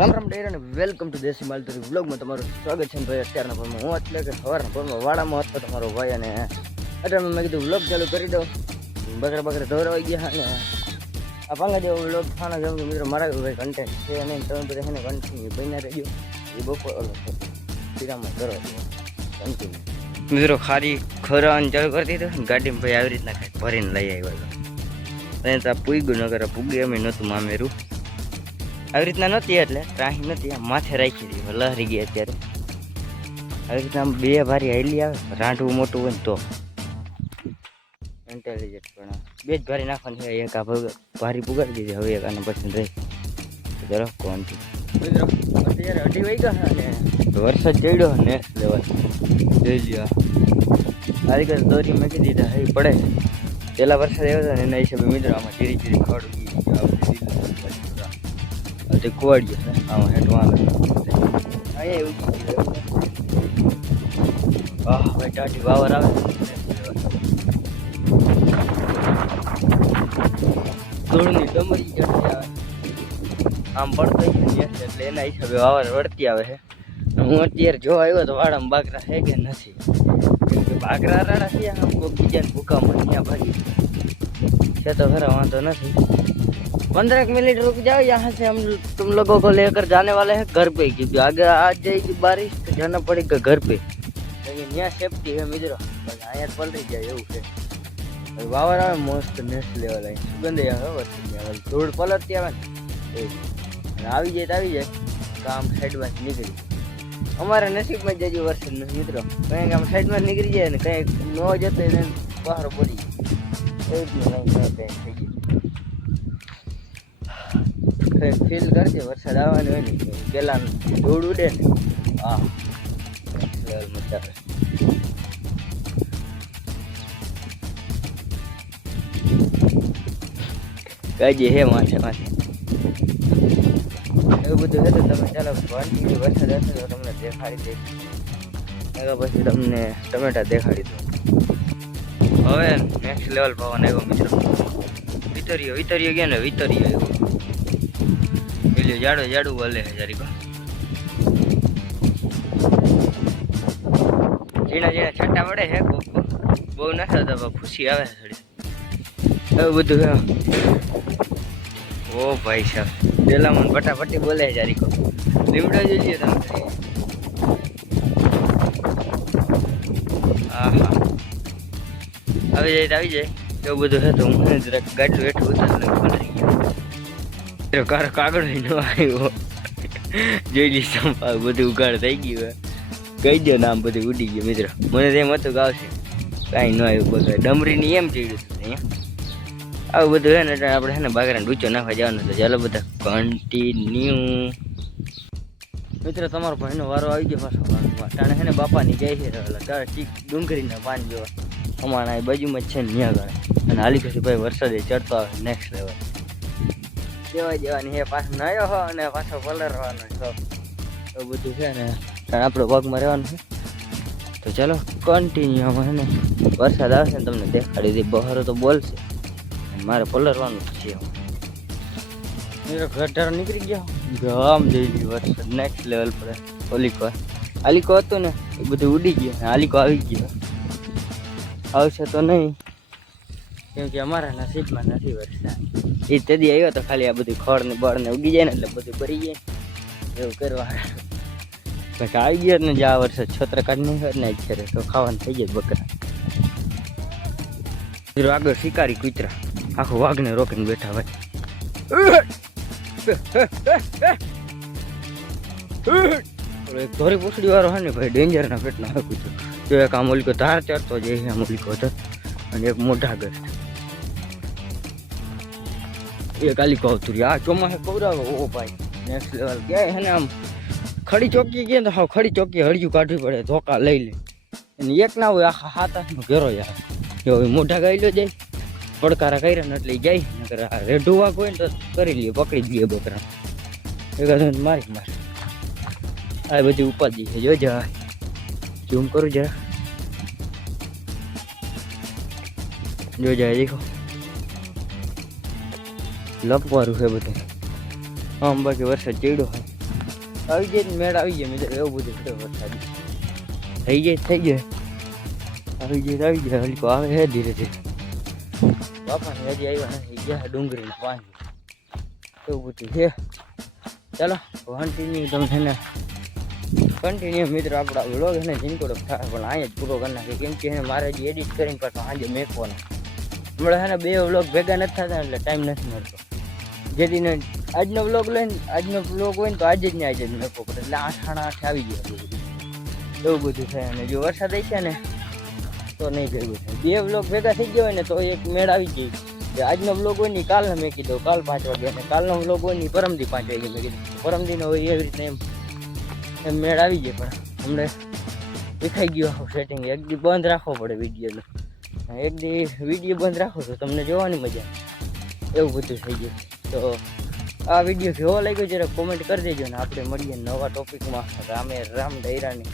રામ રામ ડેર અને welcome to દેશી માલતુરી વ્લોગમાં તમારું સ્વાગત છે ભાઈ. અત્યારના પરમાં હું એટલે કે સવારના પરમાં વાડામાં હતો તમારો ભાઈ, અને અત્યારે મેં કીધું વ્લોગ ચાલુ કરી દઉં. બકરા ધોરાઈ ગયા અને આ પાંગા જેવો વ્લોગ ખાના જેવું મિત્રો મારા ભાઈ કન્ટેન્ટ છે, અને તમે બધા એને કન્ટિન્યુ બન્યા રહેજો. એ બપોર શિરામાં કરવા કન્ટિન્યુ મિત્રો ખારી ખોરાવાનું ચાલુ કરી દીધું. ગાડીમાં ભાઈ આવી રીતના કંઈક ભરીને લઈ આવ્યો હતો. અને ત્યાં પૂગ્યું નગર પૂગી અમે નહોતું મામેરું આવી રીતના નહોતી, એટલે ત્રાહી નથી, આ માથે રાખી હતી લહરી ગઈ. અત્યારે આવી રીતના બે ભારી હાલી આવે, રાંઢવું મોટું હોય ને તો ઇન્ટેલિજન્ટ, પણ બે જ ભારી નાખવાની છે. એક આ ભારી પુગાડી દીધી, હવે એક આને પછી રહી જરાક કોણથી મિત્રો. અત્યારે 2:30 વાગ્યા અને વરસાદ ચડ્યો નેક્સ્ટ લેવલ જોઈ લ્યો. આ રીતે દોરી મૂકી દીધા એ પડે. પહેલા વરસાદ આવ્યો હતો ને એના હિસાબે મિત્રો આમાં ધીરે ધીરે ખડકી તે કુવાડ્યો છે આમાં હેઠવા અહીંયા એવું વાહ ભાઈ ટાઢી વાવર આવે. ધૂળની ડમરી ચડતી આવે આમ પડતો એટલે એના હિસાબે વાવર વળતી આવે છે. હું અત્યારે જોવા આવ્યો તો વાડામાં બાકરા છે કે નથી, કેમ કે બાકરા રાડા છે આમ કોઈ બીજાને ભૂકામાં ત્યાં ભાગી છે તો ખરા વાંધો નથી. 15 मिनट रुक जाओ, यहाँ से हम तुम लोगों को लेकर जाने वाले हैं घर पे, क्योंकि आगे आ जाएगी बारिश तो जाना पड़ेगा घर पे. लेकिन यहाँ सेफ्टी है મિત્રો, અહીંયા પલરી જાય એવું છે. વાવર આવે મસ્ત નેક્સ્ટ લેવલ, અહીં સુગંધ આવે વરસાદની આવે, ધૂળ પલરતી આવે ને અને આવી જાય તો આવી જાય કામ સાઈડમાં નીકળી. અમારા નસીબમાં જ હજી વરસાદ નથી મિત્રો, કંઈક આમ સાઈડમાં નીકળી જાય ને કંઈક ન જતો એને બહાર પડી જાય કંઈ થઈ ગયું. ફીલ કરજે વરસાદ આવવાનો હોય ને પેલા ધૂળ ઉડે ને હા મજા આવે. કાજી હે માથે માથે એવું બધું છે. તો તમે ચાલો કન્ટિન્યુ વરસાદ હશે તો તમને દેખાડી દઈશ, પછી તમને ટમેટા દેખાડી દઉં. હવે નેક્સ્ટ લેવલ પવન આવ્યો મિત્રો. વિતરીયો ગયા ને વિતરીયો આવ્યો. જાડું બોલે છે જરીકો. ઝીણા છટ્ટા પડે છે, બહુ ના થતા ખુશી આવે છે થોડી. એવું બધું છે. ઓ ભાઈ સાહેબ પેલા મને ફટાફટી બોલે છે જરીકો. લીમડા જોઈએ તમે. હા હા આવી જાય એવું બધું છે. તો હું જરાક ગાડલું હેઠું ઉતારી કાગળ ન આવ્યો જોઈ લઈશ. બધું ઉગાડ થઈ ગયું, કહી દો નામ બધું ઉડી ગયું મિત્રો. મને તો એમ હતું કે આવશે, કાંઈ ન આવ્યું. બગા ડમરીની એમ ચડ્યું હતું અહીંયા. આવું બધું છે ને એટલે આપણે છે ને બાગરાને ડૂચો નાખવા જવાનું. તો ચાલો બધા કન્ટિન્યુ મિત્રો. તમારો ભાઈનો વારો આવી ગયો પાછો. ટાણે છે ને બાપાની જાય છે તારે ચીક ડુંગળીના પાન જોવા. અમારા એ બાજુમાં જ છે ને ત્યાં આગળ. અને હાલી પછી ભાઈ વરસાદ ચડતો આવે નેક્સ્ટ લેવલ. દેવાની હે પાછો નાયો હો અને પાછો પલરવાનો છો એવું બધું છે ને આપણો પગમાં રહેવાનું છે. તો ચાલો કન્ટિન્યુ આમાં ને વરસાદ આવશે ને તમને દેખાડી દે. બહાર તો બોલશે મારે પલરવાનું છે. ઘર નીકળી ગયા આમ જઈ ગયું વરસાદ નેક્સ્ટ લેવલ પર. આલિકો હતું ને એ બધું ઉડી ગયું, આલિકો આવી ગયો. આવશે તો નહીં કેમ કે અમારા નસીબમાં નથી વરસાદ. એ તેદી આવ્યો તો ખાલી આ બધું ખડ ને બળ ને ઉગી જાય ને એટલે બધું ભરી જાય એવું કરવા. કંઈક આવી ગયો ને જે આ વરસાદ છોતરા કાઢ નહીં હોય ને છે તો ખાવાનું થઈ જાય બકરા. આગળ શિકારી કૂતરા આખું વાઘને રોકીને બેઠા હોય. એક ધોરી પૂછડી વાળો હોય ને ભાઈ ડેન્જર ના પેટનો હોય કૂતરો. તો એક આ મુલકો ધાર ચડતો જાય, આ મુલકો હતો અને એક મોઢા ગર એ કાલી કવતુરી. આ ચોમાસે કવરાવે ઓ ભાઈ નેક્સ્ટ લેવલ. ક્યાંય હે ને આમ ખડી ચોકી ગયા તો ખડી ચોકી હળિયું કાઢવી પડે, ધોકા લઈ લે. અને એક ના હોય આખા 7 8નો ઘેરો યાર. જો મોઢા ગાઈ લો જાય પડકારા કર્યા ને એટલે જાય. નકર આ રેઢું વાઘ હોય ને તો કરી લઈએ, પકડી દઈએ બકરા એક મારી મારે. આ બધી ઉપાધિ છે. જો જા ઝૂમ કરું જરા, જો જાય દેખો લપવારું છે બધું. આમ બાકી વરસાદ ચડ્યો હોય આવી જાય ને મેળ આવી જાય મિત્રો, એવું બધું છે વરસાદ. થઈ જાય આવી જાય હલકો આવે છે ધીરે ધીરે. બાપાને હજી આવ્યા નથી, ગયા ડુંગળીને પાણી એવું બધું છે. ચાલો કન્ટિન્યુ તમે છે ને કન્ટિન્યુ મિત્રો આપણા વ્લોગ છે ને જીનકોડો થાય પણ અહીંયા જ પૂરો કરી નાખે, કેમ કે મારે જે એડિટ કરીને પાછો આજે મેકવાનો. હમણાં છે ને 2 વ્લોગ ભેગા નથી થતા એટલે ટાઈમ નથી મળતો. જેથી ને આજનો વ્લોગ લઈને આજનો વ્લોગ હોય ને તો આજે જ મેકો પડે, એટલે 8 સાડા 8 આવી ગયા એવું બધું થાય. અને જો વરસાદ આવી છે ને તો નહીં ભેગું થાય. 2 વ્લોગ ભેગા થઈ ગયા હોય ને તો એક મેળ આવી જાય. આજનો વ્લોગ હોય ને કાલને મેં કીધું કાલ 5 વાગે, અને કાલનો વ્લોગ હોય ને પરમદી 5 વાગે મેં કીધું. પરમદીનો હોય એવી રીતે એમ મેળ આવી જાય. પણ હમણાં દેખાઈ ગયું સેટિંગ. એક દી બંધ રાખવો પડે વિડીયોનું, એક દી વિડીયો બંધ રાખો તો તમને જોવાની મજા એવું બધું થઈ ગયું. તો આ વિડીયો કેવો લાગ્યો જરા કોમેન્ટ કરી દેજો ને આપણે મળીએ નવા ટોપિકમાં રામ દૈરાની.